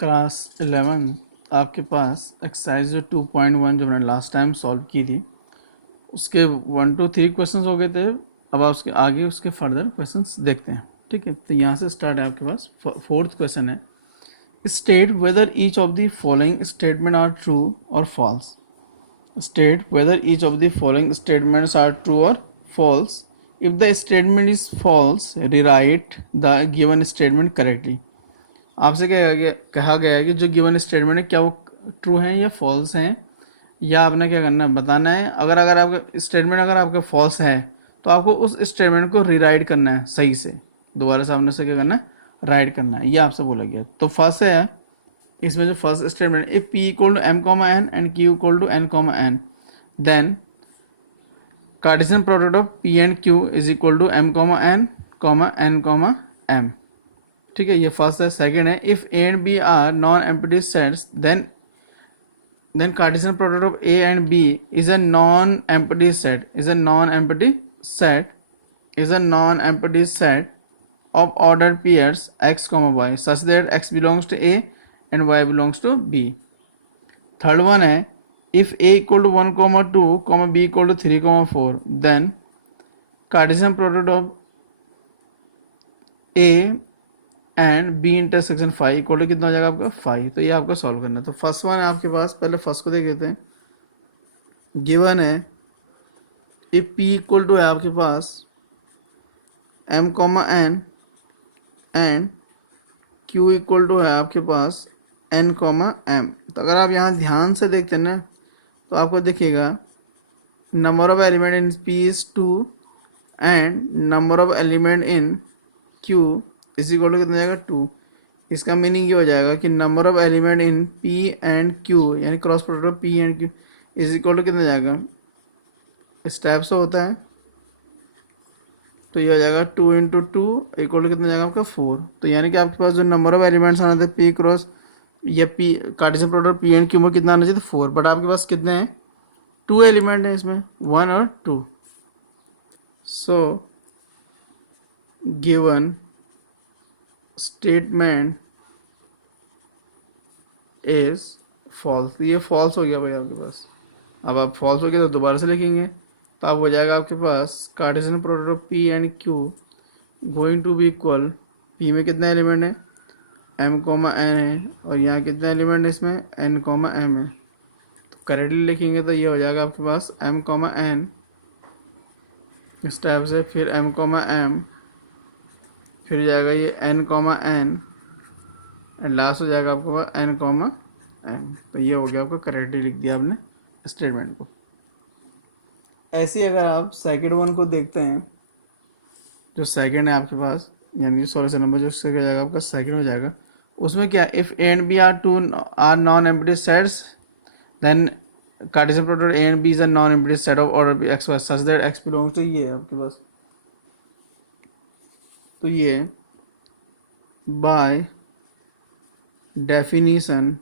Class 11 आपके पास exercise जो 2.1 जो मैंने लास्ट टाइम सॉल्व की थी उसके 1 to 3 क्वेश्चंस हो गए थे। अब आप उसके आगे उसके फर्दर क्वेश्चंस देखते हैं। ठीक है, तो यहाँ से स्टार्ट है आपके पास। फोर्थ क्वेश्चन है, state whether each of the following statement are true और false. State whether each of the following statements are true और false. If the statement is false, rewrite the given statement correctly. आपसे कहा गया है कि जो given statement है क्या वो ट्रू हैं या फॉल्स हैं, या आपने क्या करना है बताना है। अगर अगर आपका स्टेटमेंट अगर आपका फॉल्स है तो आपको उस स्टेटमेंट को रीराइट करना है सही से, दोबारा सामने से क्या करना है, राइट करना है। ये आपसे बोला गया। तो फर्स्ट है इसमें जो first statement, if P equal to M comma N and Q equal to N comma N, then Cartesian product of P and Q is equal to M comma N comma M. ठीक है, ये first है। Second है, if A and B are non empty sets, then Cartesian product of A and B is a non-empty set of ordered pairs x comma y such that x belongs to A and y belongs to B. Third one है, if A equal to 1 comma 2 comma B equal to 3 comma 4, then Cartesian product of A and B intersection 5 equal to कितना हो जाएगा आपका 5। तो ये आपको solve करना है। तो फर्स्ट वन है आपके पास, पहले फर्स्ट को देख लेते हैं। गिवन है इफ पी इक्वल टू है आपके पास M comma N and Q equal to है आपके पास एन कॉमा एम। तो अगर आप यहाँ ध्यान से देखते हैं ना तो आपको दिखेगा number of element in P is 2 and number of element in Q is equal to कितना जाएगा 2। इसका मीनिंग ये हो जाएगा कि number of element in P and Q यानी cross product of P and Q is equal to कितना जाएगा, इस टाइप से होता है। तो ये हो जाएगा 2 इंटू 2 इक्वल टू कितना जाएगा आपका 4। तो यानी कि आपके पास जो नंबर ऑफ एलिमेंट्स आना थे पी क्रॉस या P Cartesian product P and Q में कितना आना चाहिए, 4। बट आपके पास कितने हैं, 2 एलिमेंट हैं इसमें, 1 और 2। So given statement is false. ये फॉल्स हो गया भाई आपके पास। अब आप फॉल्स हो गया तो दोबारा से लिखेंगे। तो अब हो जाएगा आपके पास Cartesian product of P and Q going to be equal, P में कितने एलिमेंट है, एम कॉमा एन है, और यहाँ कितने एलिमेंट है इसमें, एन कॉमा एम है। तो करेक्टली लिखेंगे तो ये हो जाएगा आपके पास एम कॉमा एन इस टाइप से, फिर एम कॉमा एम, फिर जाएगा ये N comma N and last हो जाएगा आपके पास एन कॉमा एम। तो ये हो गया आपका, करेक्टली लिख दिया आपने स्टेटमेंट को। ऐसे ही अगर आप सेकंड वन को देखते हैं, जो सेकंड है आपके पास यानी सॉल्यूशन नंबर जो उससे क्या जाएगा आपका सेकंड हो जाएगा, उसमें क्या, if A and B are non empty sets, then Cartesian product A and B is a non empty set of order x y such that x belongs to, ये है आपके पास। तो ये by definition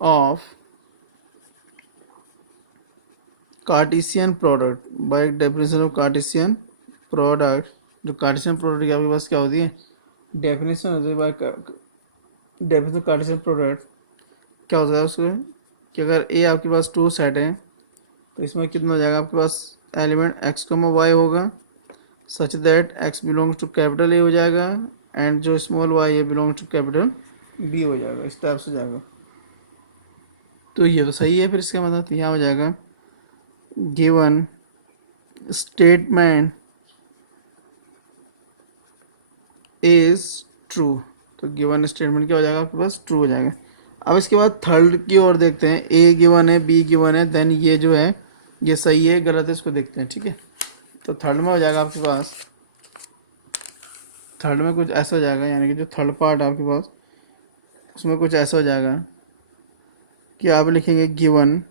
of Cartesian product, by definition of Cartesian product, जो Cartesian product की आपके पास क्या होती है, डेफिनेशन होती है। By definition of Cartesian product क्या होता है उसको, कि अगर ए आपके पास 2 सेट है तो इसमें कितना हो जाएगा आपके पास एलिमेंट एक्स कॉमा वाई होगा such that x belongs to capital A हो जाएगा एंड जो स्मॉल वाई है बिलोंग्स टू कैपिटल बी हो जाएगा, इस टाइप से हो जाएगा। तो ये तो सही है। फिर इसका मतलब यहाँ हो जाएगा गिवन स्टेटमेंट इज ट्रू। तो गिवन स्टेटमेंट क्या हो जाएगा आपके पास, ट्रू हो जाएगा। अब इसके बाद थर्ड की ओर देखते हैं, ए गिवन है, बी गिवन है, देन ये जो है ये सही है गलत है, इसको देखते हैं। ठीक है, तो थर्ड में हो जाएगा आपके पास, थर्ड में कुछ ऐसा हो जाएगा, यानी कि जो थर्ड पार्ट आपके पास उसमें कुछ ऐसा हो जाएगा कि आप लिखेंगे गिवन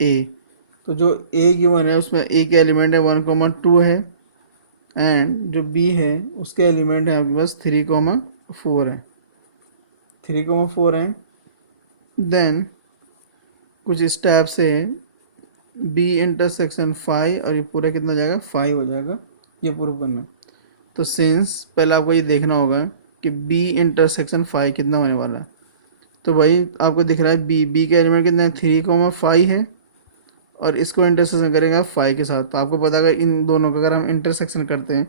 ए। तो जो ए गिवन है उसमें ए के एलिमेंट है 1,2 है एंड जो बी है उसके एलिमेंट है आपके पास 3,4 है, 3,4 है। देन कुछ स्टेप से बी इंटरसेक्शन 5 और ये पूरा कितना हो जाएगा 5 हो जाएगा, ये प्रूव करना। तो सिंस पहले आपको ये देखना होगा कि बी इंटरसेक्शन फाइव कितना होने वाला है। तो भाई आपको दिख रहा है बी के एलिमेंट कितने हैं, 3,5 है, और इसको इंटरसेक्शन करेंगे आप 5 के साथ। तो आपको पता है इन दोनों का अगर हम इंटरसेक्शन करते हैं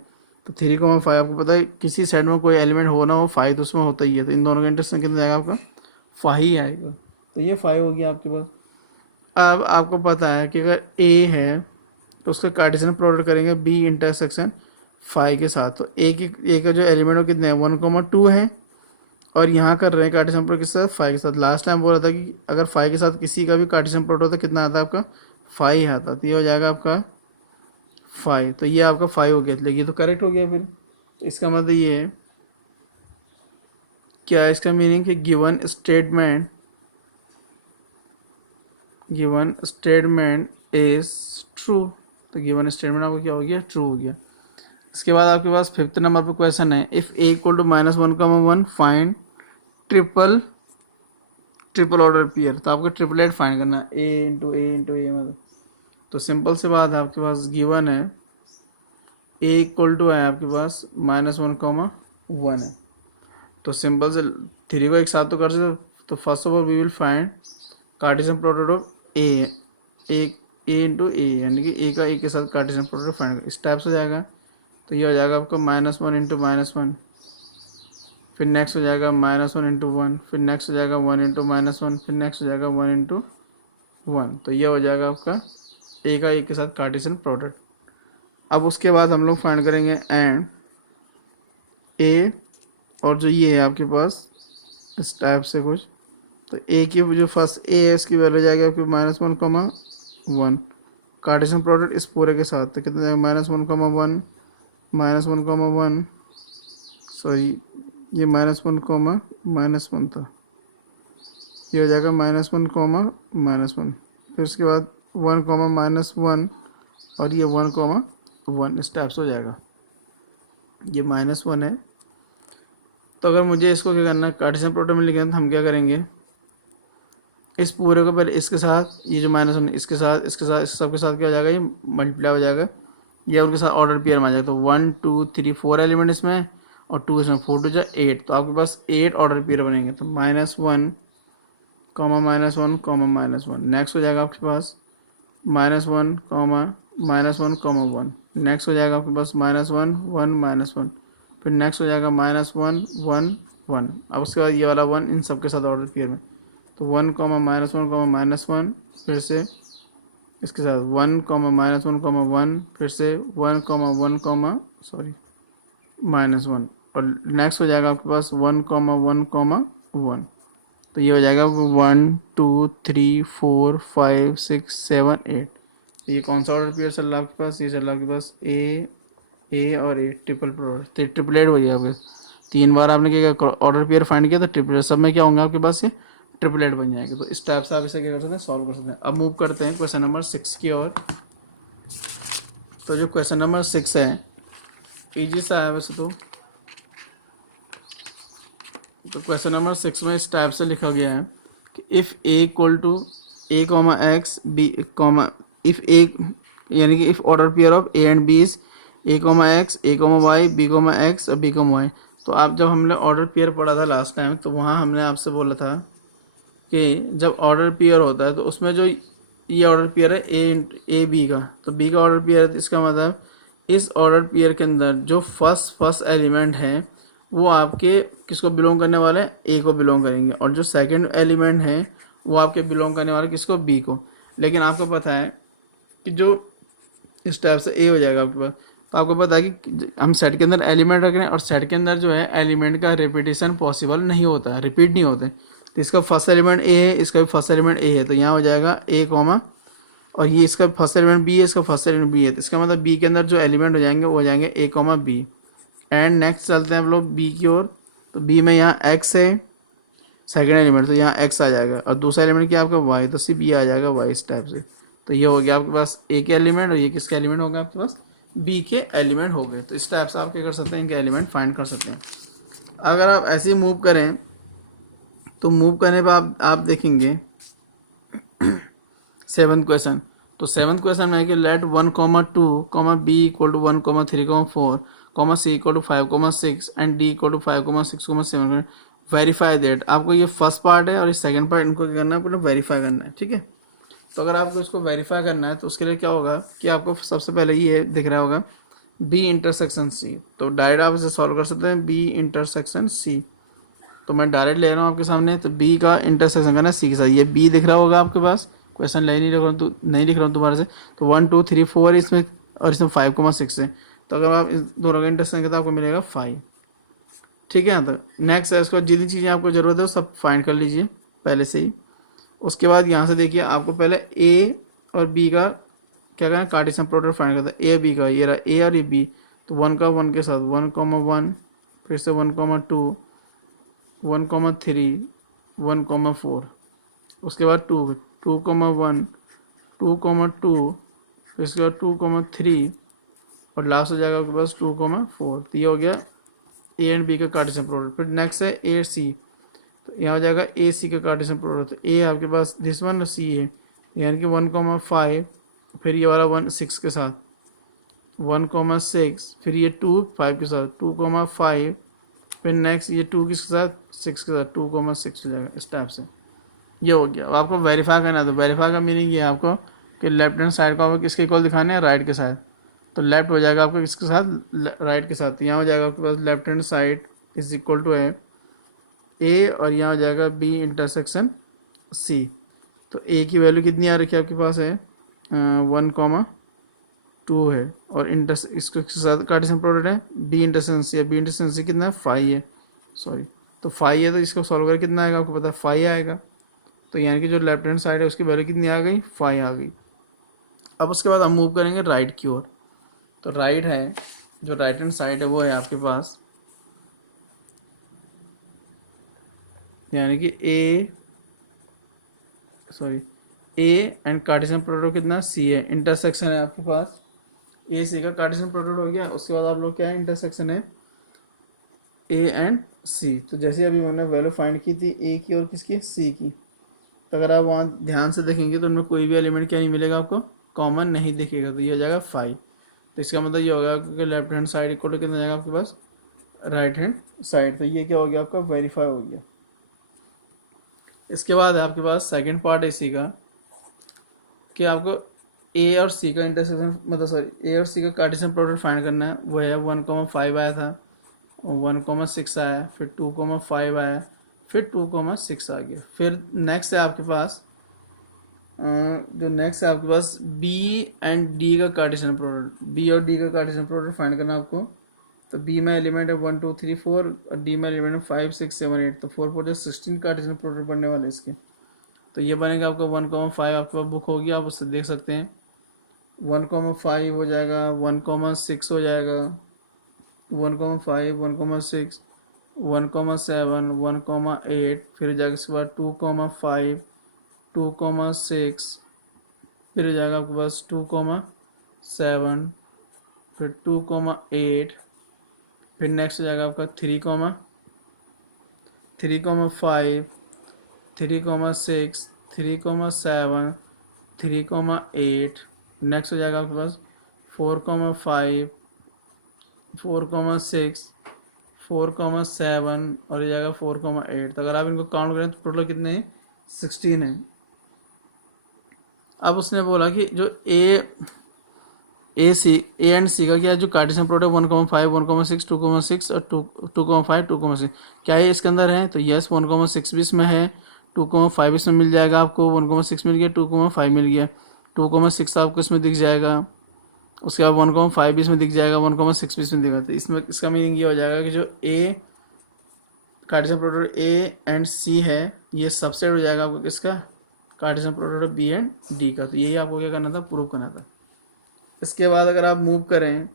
तो 3,5 आपको पता है किसी साइड में कोई एलिमेंट हो ना हो 5 तो उसमें होता ही है, तो इन दोनों का इंटरसेक्शन कितना जाएगा आपका 5 ही आएगा। तो ये 5 हो गया आपके पास। अब आपको पता है कि अगर ए है तो उसका कार्टेशियन प्रोडक्ट करेंगे बी इंटरसेक्शन 5 के साथ। तो ए का जो एलिमेंट हो कितने हैं 1,2 है, और यहाँ कर रहे हैं कार्टेशियन प्रोडक्ट किसके साथ 5 के साथ। लास्ट टाइम बोला था कि अगर 5 के साथ किसी का भी कार्टेशियन प्रोडक्ट होता कितना आता है आपका 5 आता। तो ये हो जाएगा आपका 5। तो ये आपका 5 हो गया, लेकिन ये तो करेक्ट हो गया फिर। तो इसका मतलब ये है क्या है, इसका मीनिंग कि गिवन स्टेटमेंट इज ट्रू। तो गिवन स्टेटमेंट आपको क्या हो गया, ट्रू हो गया। इसके बाद आपके पास 5th नंबर पर क्वेश्चन है, if A equal to -1,1 find triple order pair. तो आपको ट्रिपलेट फाइंड करना है, ए इंटू ए मतलब। तो सिंपल सी बात है, आपके पास गिवन है ए इक्वल टू है आपके पास -1,1 है। तो सिंपल से 3 को एक साथ तो कर सकते। तो first of all we will find Cartesian product of A into A, यानी कि ए का ए के साथ कार्टेशियन प्रोडक्ट फाइंड कर, इस टाइप से हो जाएगा। तो ये हो जाएगा आपका -1 इंटू -1, फिर नेक्स्ट हो जाएगा -1 इंटू 1, फिर नेक्स्ट हो जाएगा 1 इंटू -1, फिर नेक्स्ट हो जाएगा 1 इंटू 1। तो ये हो जाएगा आपका ए का ए के साथ कार्टेशियन प्रोडक्ट। अब उसके बाद हम लोग फाइंड करेंगे एंड ए, और जो ये है आपके पास इस टाइप से कुछ। तो ए की जो फर्स्ट ए है इसकी वैल्यू जाएगी आपकी -1,1 कार्टेशियन प्रोडक्ट इस पूरे के साथ। तो कितना जाएगा -1,1 सॉरी ये -1 था, ये हो जाएगा -1, फिर उसके बाद 1, और ये 1, इस टाइप से हो जाएगा। ये -1 है। तो अगर मुझे इसको क्या करना है कार्टेशियन प्रोडक्ट में लिखना है तो हम क्या करेंगे, इस पूरे को पहले इसके साथ, ये जो -1 इसके साथ इस सबके साथ क्या हो जाएगा, ये मल्टीप्लाई हो जाएगा, ये उनके साथ ऑर्डर पेयर में आ जाएगा। तो 1 2 3 4 एलिमेंट इसमें और 2 इसमें, 4 2 8। तो आपके पास 8 ऑर्डर पेयर बनेंगे। तो -1, -1, -1। नेक्स्ट हो जाएगा आपके पास -1, -1, नेक्स्ट हो जाएगा आपके पास -1 1 -1, फिर नेक्स्ट हो जाएगा -1 1 1। अब उसके बाद ये वाला 1 इन सब के साथ ऑर्डर पेयर में। तो 1, -1, फिर से इसके साथ 1, -1, 1, फिर से 1, 1, -1, और नेक्स्ट हो जाएगा आपके पास 1, 1, 1। तो ये हो जाएगा 1 2 3 4 5 6 7 8। ये कौन सा ऑर्डर पेयर चल रहा है आपके पास, ये चल रहा है आपके पास ए और ए ट्रिपल प्रोडक्ट। तो ट्रिपलेट हो गया आपके 3 बार आपने क्या ऑर्डर पेयर फाइंड किया, तो ट्रिपलेट सब में क्या होंगे आपके पास, ये ट्रिपलेट बन जाएंगे। तो इस टाइप से आप इसे क्या कर सकते हैं, सॉल्व कर सकते हैं। अब मूव करते हैं क्वेश्चन नंबर 6 की ओर। तो जो क्वेश्चन नंबर 6 है इजी सा है वैसे तो क्वेश्चन नंबर 6 में इस टाइप से लिखा गया है कि if A equal to A comma X B comma if A, यानी कि if order pair of A and B is A comma X, A comma Y, B comma X और बी कॉमा वाई। तो आप जब हमने order pair पढ़ा था last time, तो वहाँ हमने आपसे बोला था कि जब ऑर्डर पेयर होता है तो उसमें जो ये ऑर्डर पेयर है ए बी का, तो बी का ऑर्डर पेयर है, तो इसका मतलब इस ऑर्डर पेयर के अंदर जो फर्स्ट एलिमेंट है वो आपके किसको बिलोंग करने वाले हैं, ए को बिलोंग करेंगे, और जो सेकंड एलिमेंट है वो आपके बिलोंग करने वाले किसको, बी को। लेकिन आपको पता है कि जो इस टाइप से ए हो जाएगा आपके पास। तो आपको पता है कि हम सेट के अंदर एलिमेंट रख रहे हैं और सेट के अंदर जो है एलिमेंट का रिपीटेशन पॉसिबल नहीं होता है, रिपीट नहीं होते। तो इसका फर्स्ट एलिमेंट ए है, इसका भी फर्स्ट एलिमेंट ए है, तो यहाँ हो जाएगा ए कॉमा, और ये इसका फर्स्ट एलिमेंट बी है, इसका फर्स्ट एलिमेंट बी है। तो इसका मतलब बी के अंदर जो एलिमेंट हो जाएंगे वो हो जाएंगे ए कॉमा बी। एंड नेक्स्ट चलते हैं हम लोग बी की ओर। तो बी में यहाँ एक्स है सेकेंड एलिमेंट, तो यहाँ एक्स आ जाएगा, और दूसरा एलिमेंट क्या आपका वाई, तो सिर्फ ये आ जाएगा वाई इस टाइप से। तो ये हो गया आपके पास ए के एलिमेंट, और ये किसके एलिमेंट हो गए आपके पास, बी के एलिमेंट हो गए। तो इस टाइप से आप क्या कर सकते हैं, इनके एलिमेंट फाइंड कर सकते हैं। अगर आप ऐसे ही मूव करें तो मूव करने पर आप देखेंगे 7th क्वेश्चन। तो 7th क्वेश्चन में है कि let 1, 2, B equal to 1, 3, 4 comma C equal to 5,6 and D equal to 5,6,7 verify that. आपको ये फर्स्ट पार्ट है और ये सेकंड पार्ट, इनको क्या करना है, अपने वेरीफाई करना है, ठीक है। तो अगर आपको इसको वेरीफाई करना है तो उसके लिए क्या होगा कि आपको सबसे पहले ये दिख रहा होगा बी इंटरसेक्शन सी, तो डायरेक्ट आप इसे सॉल्व कर सकते हैं बी इंटरसेक्शन सी। तो मैं डायरेक्ट ले रहा हूँ आपके सामने, तो बी का इंटरसेक्शन करना है सी के साथ, ये बी दिख रहा होगा आपके पास, क्वेश्चन नहीं लिख रहा हूँ दोबारा से। तो 1 2 3 4 इसमें और इसमें 5,6 है, तो अगर आप इस दोनों का इंटरसेक्शन करते हैं आपको मिलेगा 5, ठीक है। तो नेक्स्ट है, इसके बाद जितनी चीज़ें आपको ज़रूरत है वो सब फाइंड कर लीजिए पहले से ही। उसके बाद यहाँ से देखिए आपको पहले ए और बी का क्या करना है, कार्टेशियन प्रोडक्ट फाइंड करता है। ए बी का, ये रहा ए और ये बी, तो 1 का 1 के साथ 1,1, फिर से 1,2, 1,3, 1,4, उसके बाद 2, 2,1, 2,2, फिर इसके बाद 2,3 और लास्ट हो जाएगा आपके पास 2,4। तो ये हो गया ए एंड बी का कार्टेशियन प्रोडक्ट। फिर नेक्स्ट है ए सी, तो यहाँ हो जाएगा ए सी का कार्टेशियन प्रोडक्ट। तो ए आपके पास दिस वन और सी है, यानी कि 1,5, फिर ये वाला 1,6 के साथ 1,6, फिर ये 2 5 के साथ 2,5, फिर नेक्स्ट ये 2 किसके साथ 6 के साथ 2,6 हो जाएगा इस टाइप से। ये हो गया। अब आपको वेरीफाई करना है, तो वेरीफाई का मीनिंग ये है आपको कि लेफ्ट हैंड साइड को आपको किसके इक्वल दिखाने हैं, राइट के साथ। तो लेफ्ट हो जाएगा आपको किसके साथ, राइट के साथ। यहाँ हो जाएगा आपके पास left hand side is equal to है ए और यहाँ हो जाएगा बी इंटरसेक्शन सी। तो ए की वैल्यू कितनी आ रखी है आपके पास है 1,2 है, और इसके साथ कार्टेशियन प्रोडक्ट है बी इंटरसेक्शन सी है। बी इंटरसेक्शन सी कितना है 5 है, सॉरी तो 5 है, तो इसको सॉल्व करके कितना आएगा आपको पता है 5 आएगा। तो यानी कि जो लेफ्ट हैंड साइड है उसकी वैल्यू कितनी आ गई 5 आ गई। अब उसके बाद हम मूव करेंगे राइट की ओर। तो राइट है, जो राइट हैंड साइड है वो है आपके पास, यानी कि ए एंड कार्टेशियन प्रोडक्ट कितना सी है, इंटरसेक्शन है आपके पास ए सी का कार्टेशियन प्रोडक्ट हो गया। उसके बाद आप लोग क्या है, इंटरसेक्शन है ए एंड सी। तो जैसे अभी मैंने वैल्यू फाइंड की थी ए की और किसकी, सी की, तो अगर आप वहाँ ध्यान से देखेंगे तो उनमें कोई भी एलिमेंट क्या नहीं मिलेगा आपको, कॉमन नहीं दिखेगा। तो ये हो जाएगा 5। तो इसका मतलब ये होगा क्योंकि left hand side equal to कितना जाएगा आपके पास राइट हैंड साइड। तो ये क्या हो गया आपका वेरीफाई हो गया। इसके बाद है आपके पास सेकंड पार्ट है इसी का कि आपको ए और सी का इंटरसेक्शन, मतलब सॉरी ए और सी का कार्टेशियन प्रोडक्ट फाइंड करना है। वो है 1,5 आया था, 1,6 आया, फिर 2,5 आया, फिर 2,6 आ गया। फिर नेक्स्ट है आपके पास जो नेक्स्ट है आपके पास बी एंड डी का कार्टेशियन प्रोडक्ट। बी और डी का कार्टेशियन प्रोडक्ट फाइंड करना आपको। तो बी में एलिमेंट है 1 2 3 4 और डी में एलिमेंट है 5 6 7 8। तो 4 4 16 कार्टेशियन प्रोडक्ट बनने वाले इसके। तो ये बनेगा आपका 1,5 आपके पास बुक होगी, आप उससे देख सकते हैं। 1,5 हो जाएगा, 1,6 हो जाएगा, 1,5 1,6 1,7 1,8, फिर जाएगा इसके बाद 2,5 2,6, फिर हो जाएगा आपके पास 2,7, फिर 2,8, फिर नेक्स्ट हो जाएगा आपका 3,5 3,6 3,7 3,8, नेक्स्ट हो जाएगा आपके पास 4,5 4,6 4,7 और ये जाएगा 4,8। तो अगर आप इनको काउंट करें तो टोटल कितने हैं 16 है। अब उसने बोला कि जो ए एंड सी का क्या है, जो कार्टेशियन प्रोडक्ट 1,5 1,6 2,6 और 2,5 2,6 क्या है इसके अंदर है। तो यस 1,6 भी इसमें है, 2,5 इसमें मिल जाएगा आपको, 1,6 मिल गया, 2,5 मिल गया, 2,6 आपको इसमें दिख जाएगा। उसके बाद 1,5 भी इसमें दिख जाएगा, 1,6 भी इसमें दिखेगा। तो इसमें इसका मीनिंग ये हो जाएगा कि जो A Cartesian product A and C है ये सबसेट हो जाएगा आपको किसका, Cartesian product B and D का। तो यही आपको क्या करना था, प्रूव करना था। इसके बाद अगर आप मूव करें,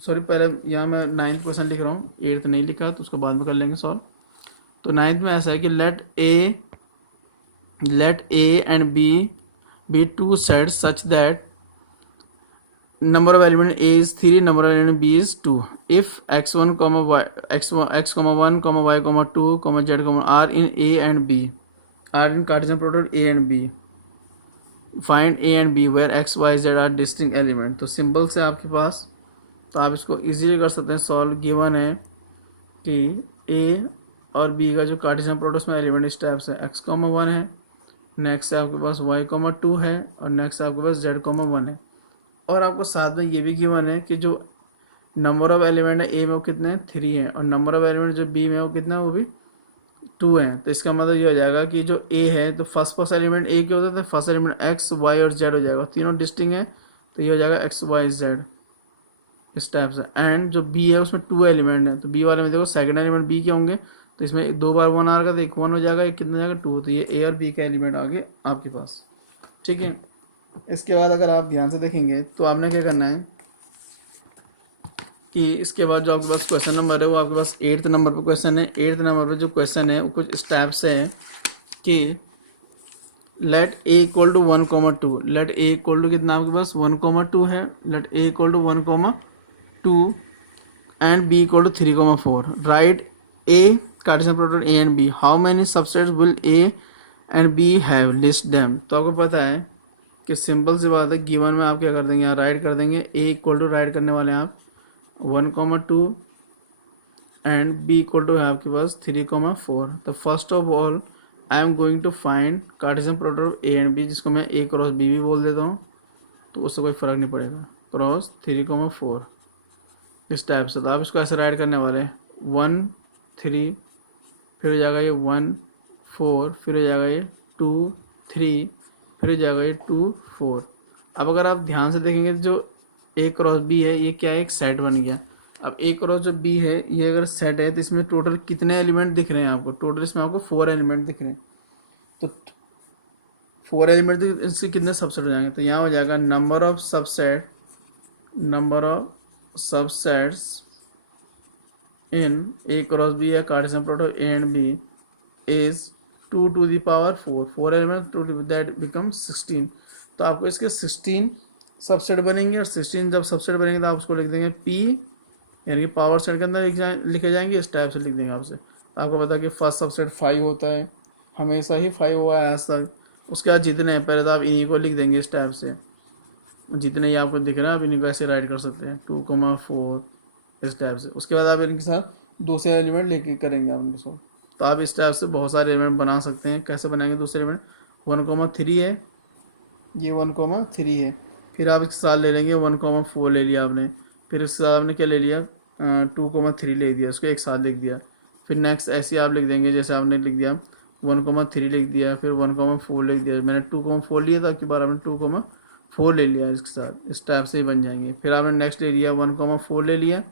सॉरी पहले यहाँ मैं 9th क्वेश्चन लिख रहा हूँ, 8th नहीं लिखा, तो उसको बाद में कर लेंगे सॉल्व। तो 9th में ऐसा है कि let A and B two sets such that number of element a is 3, number of element b is 2 if x1 comma y x 1 comma y 2 z r in a and b are in Cartesian product a and b, find a and b where x y z are distinct element। तो simple से आपके पास तो आप इसको easily कर सकते हैं सॉल्व। गिवन है कि ए और बी का जो कार्टेशियन प्रोडक्ट में एलिमेंट इस टाइप से x, 1 है, नेक्स्ट है आपके पास y, 2 है, और नेक्स्ट आपके पास z, 1 है। और आपको साथ में ये भी गिवन है कि जो नंबर ऑफ एलिमेंट है ए में वो कितने हैं, 3 है, और नंबर ऑफ एलिमेंट जो बी में वो कितना है, वो भी 2 है। तो इसका मतलब ये हो जाएगा कि जो ए है तो फर्स्ट एलिमेंट ए के होते थे, फर्स्ट एलिमेंट एक्स, वाई और जेड हो जाएगा, तीनों डिस्टिंग है, तो ये हो जाएगा एक्स, वाई, जेड इस टाइप से। एंड जो बी है उसमें 2 एलिमेंट है, तो बी वाले में देखो सेकंड एलिमेंट बी के होंगे, तो इसमें 2 बार 1 आ रहा था, एक 1 हो जाएगा, एक कितना जाएगा 2, तो ये ए और बी का एलिमेंट आ गए आपके पास। ठीक है, इसके बाद अगर आप ध्यान से देखेंगे तो आपने क्या करना है कि इसके बाद जो आपके पास क्वेश्चन नंबर है वो आपके पास 8th नंबर पर क्वेश्चन है। 8th नंबर पर जो क्वेश्चन है वो कुछ इस टाइप से है कि let A equal to 1, 2, let A equal to कितना आपके पास 1, 2 है, let A equal to 1, 2 and B equal to 3, 4, write A Cartesian product A and B, how many subsets will A and B have, list them. तो आपको पता है कि simple सी बात है, गिवन में आप क्या कर देंगे, यहाँ राइट कर देंगे, ए इक्वल टू राइट करने वाले हैं आप 1, 2 एंड बी इक्वल टू है आपके पास 3, 4। तो first of all I am going to find Cartesian product of A and B, जिसको मैं ए क्रॉस बी भी बोल देता हूँ, तो उससे कोई फ़र्क नहीं पड़ेगा, क्रॉस 3, 4 इस टाइप से। तो आप इसको ऐसे राइट करने वाले 1, 3, फिर हो जाएगा ये 1, 4, फिर हो जाएगा ये 2, 3, फिर हो जाएगा ये 2, 4। अब अगर आप ध्यान से देखेंगे तो जो ए क्रॉस बी है ये क्या है, एक सेट बन गया। अब ए क्रॉस जो बी है ये अगर सेट है तो इसमें टोटल कितने एलिमेंट दिख रहे हैं आपको, टोटल इसमें आपको 4 एलिमेंट दिख रहे हैं। तो 4 एलिमेंट इससे कितने सबसेट हो जाएंगे, तो यहाँ हो जाएगा number of subsets in A cross B या Cartesian product A and B is 2 to the power 4, 4 element, 2 that become 16। तो आपको इसके 16 सबसेट बनेंगे, और 16 जब सबसेट बनेंगे तो आप उसको लिख देंगे P, यानी कि पावर सेट के अंदर लिखे जाएंगे, इस टाइप से लिख देंगे आपसे। तो आपको पता है कि फर्स्ट सबसेट 5 होता है, हमेशा ही 5 हुआ है आज तक। उसके बाद जितने हैं पहले तो आप इन्हीं को लिख देंगे इस टाइप से, जितने ही आपको दिख रहे हैं आप इन्हीं को ऐसे राइट कर सकते हैं 2, 4 इस टाइप से। उसके बाद आप इनके साथ दूसरे एलिमेंट लेके करेंगे आप इनके साथ। तो आप इस टाइप से बहुत सारे एलिमेंट बना सकते हैं। कैसे बनाएंगे दूसरे एलिमेंट, 1, 3 है, ये 1, 3 है, फिर आप इसके साथ ले लेंगे 1, 4 ले लिया आपने, फिर इसके साथ आपने क्या ले लिया 2, 3 ले दिया, उसको एक साथ लिख दिया। फिर नेक्स्ट ऐसे आप लिख देंगे, जैसे आपने लिख दिया 1, 3 लिख दिया, फिर 1, 4 लिख दिया। मैंने 2, 4 लिया था, आपकी बार आपने 2, 4 ले लिया इसके साथ, इस टाइप से ही बन जाएंगे। फिर आपने नेक्स्ट ले लिया 1, 4 ले लिया,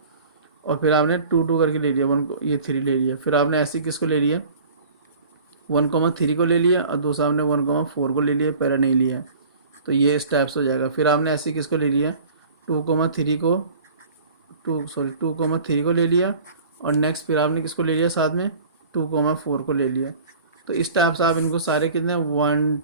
और फिर आपने 2, 2 करके ले लिया, 1 को ये 3 ले लिया। फिर आपने ऐसे किसको ले लिया 1, 3 को ले लिया, और दूसरा आपने 1, 4 को ले लिया, पहला नहीं लिया, तो ये इस टाइप से हो जाएगा। फिर आपने ऐसे किसको ले लिया 2, 3 को 2, 3 को ले लिया, और नेक्स्ट फिर आपने किसको ले लिया साथ में 2, 4 को ले लिया। तो इस टाइप से आप इनको सारे कितने 1,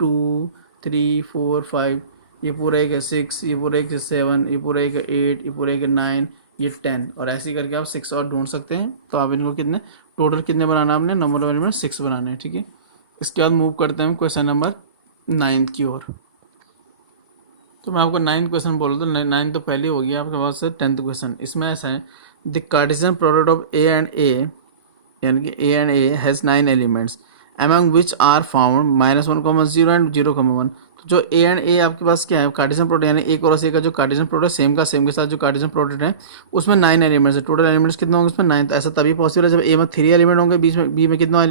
2, 3, 4, 5, ये पूरा एक है 6, ये पूरा एक है 7, ये पूरा एक है 8, ये पूरा एक है 9, ये 10, और ऐसे ही करके आप 6 और ढूंढ सकते हैं। तो आप इनको कितने टोटल कितने बनाना आपने, नंबर ऑफ एलिमेंट 6 बनाने हैं। ठीक है, इसके बाद मूव करते हैं क्वेश्चन नंबर 9 की ओर। तो मैं आपको 9 क्वेश्चन बोल रहा था, 9 तो पहले हो गया आपके पास से 10th क्वेश्चन। इसमें ऐसा है, the Cartesian product of A and A, यानी कि A and A has 9 elements among which are found -1, 0 and 0, 1। तो जो ए एंड ए आपके पास क्या है कार्टेशियन प्रोडक्ट, यानी ए क्रॉस ए का जो कार्टेशियन प्रोडक्ट सेम का सेम के साथ जो कार्टेशियन प्रोडक्ट है उसमें 9 एलिमेंट्स है। टोटल एलिमेंट्स कितने होंगे उसमें 9। तो ऐसा तभी पॉसिबल है जब ए में 3 एलिमेंट होंगे, बीच में बी में कितना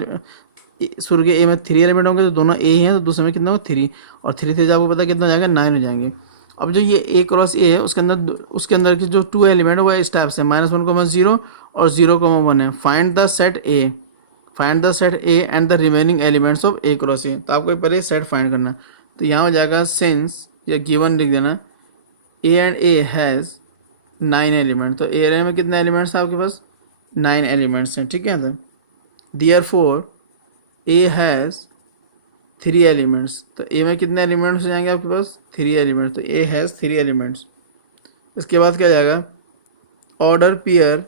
शुरू के ए में 3 एलिमेंट होंगे, तो दोनों ए हैं, तो दूसरे में कितना होगा 3, और 3 से आपको पता कितना हो जाएगा 9 हो जाएंगे। अब जो ये ए क्रॉस ए है उसके अंदर की जो 2 एलिमेंट है वो इस टाइप से -1, 0 और 0, 1 है। Find the set A and the remaining elements of A cross ए। तो आपको पहले सेट फाइंड करना है, तो यहाँ हो जाएगा सिंस या गिवन लिख देना ए एंड ए हैज़ 9 एलिमेंट। तो ए में कितने एलिमेंट्स हैं आपके पास 9 एलिमेंट्स हैं। ठीक है, तो देयरफॉर ए हैज़ 3 एलिमेंट्स। तो ए में कितने एलिमेंट्स हो जाएंगे आपके पास 3 एलिमेंट्स। तो ए हैज़ 3 एलिमेंट्स। इसके बाद क्या जाएगा order pair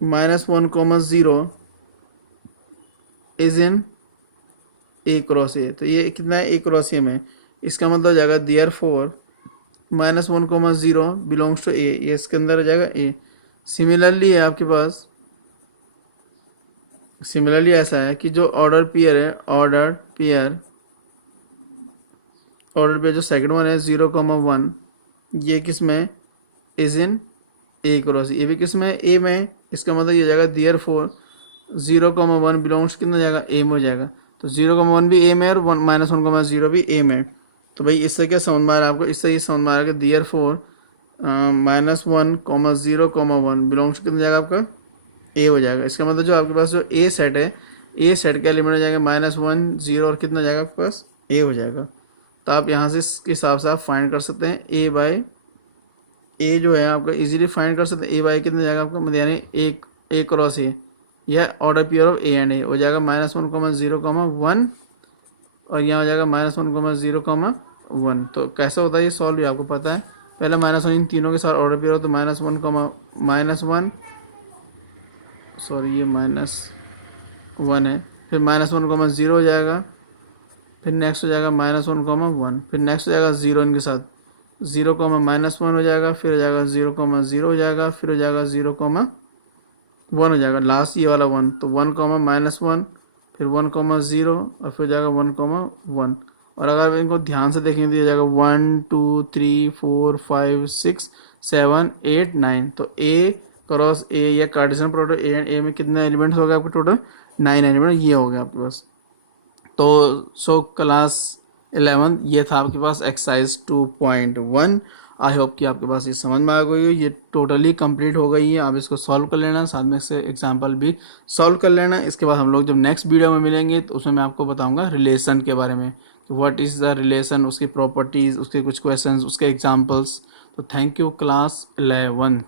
-1, 0 is in A cross ए। तो ये कितना है ए क्रॉस ए में, इसका मतलब हो जाएगा दियर फोर -1, 0 बिलोंग्स टू ए, ये इसके अंदर आ जाएगा ए। सिमिलरली है आपके पास, सिमिलरली ऐसा है कि जो ऑर्डर पेयर है, ऑर्डर पेयर जो सेकंड वन है 0, 1, ये किस में, इज इन ए क्रॉस, ये भी किस में, ए में। इसका मतलब ये हो जाएगा दियर फोर 0, 1 बिलोंग्स कितना जाएगा, ए में हो जाएगा। तो 0, 1 भी ए में और -1, 0 भी ए में। तो भाई इससे क्या समझ में आ रहा है आपको, इससे ये समझ में आ रहा है कि दियर फोर -1, 0, 1 बिलोंग्स कितना जाएगा आपका, ए हो जाएगा। इसका मतलब जो आपके पास जो ए सेट है, ए सेट का एलिमेंट हो जाएगा -1, 0 और कितना जाएगा आपके पास, ए हो जाएगा। तो आप यहाँ से इसके हिसाब से आप फाइंड कर सकते हैं ए बाय ए जो है आपका इजीली फाइंड कर सकते हैं। ए बाय कितना जाएगा आपका, मतलब यानी ए क्रॉस ए, या order pair of A and A हो जाएगा -1, 0, 1 और यहाँ हो जाएगा -1, 0, 1। तो कैसा होता है ये सॉल्व, आपको पता है। पहले -1 इन तीनों के साथ ऑर्डर पेयर हो तो -1, सॉरी ये -1 है, फिर -1, 0 हो जाएगा, फिर नेक्स्ट हो जाएगा -1, 1, फिर नेक्स्ट हो जाएगा 0 इनके साथ 0, -1 हो जाएगा, फिर हो जाएगा 0, 0 हो जाएगा, फिर हो जाएगा 0, 1 हो जाएगा, लास्ट ये वाला 1। तो 1, -1, फिर 1, 0 और फिर हो जाएगा 1, 1। और अगर इनको ध्यान से देखेंगे तो ये जाएगा 1, 2, 3, 4, 5, 6, 7, 8, 9। तो ए क्रॉस ए या कार्टेशियन प्रोडक्ट ए एंड ए में कितने एलिमेंट्स हो गए आपके, टोटल 9 एलिमेंट ये हो गया आपके पास। तो सो क्लास 11 ये था आपके पास एक्सरसाइज 2.1। आई होप कि आपके पास ये समझ में आ गई हो, ये टोटली कंप्लीट हो गई है। आप इसको सॉल्व कर लेना, साथ में इससे एग्जांपल भी सॉल्व कर लेना। इसके बाद हम लोग जब नेक्स्ट वीडियो में मिलेंगे तो उसमें मैं आपको बताऊंगा रिलेशन के बारे में, कि व्हाट इज़ द रिलेशन, उसकी प्रॉपर्टीज़, उसके कुछ क्वेश्चंस, उसके एग्जांपल्स। तो थैंक यू क्लास 11।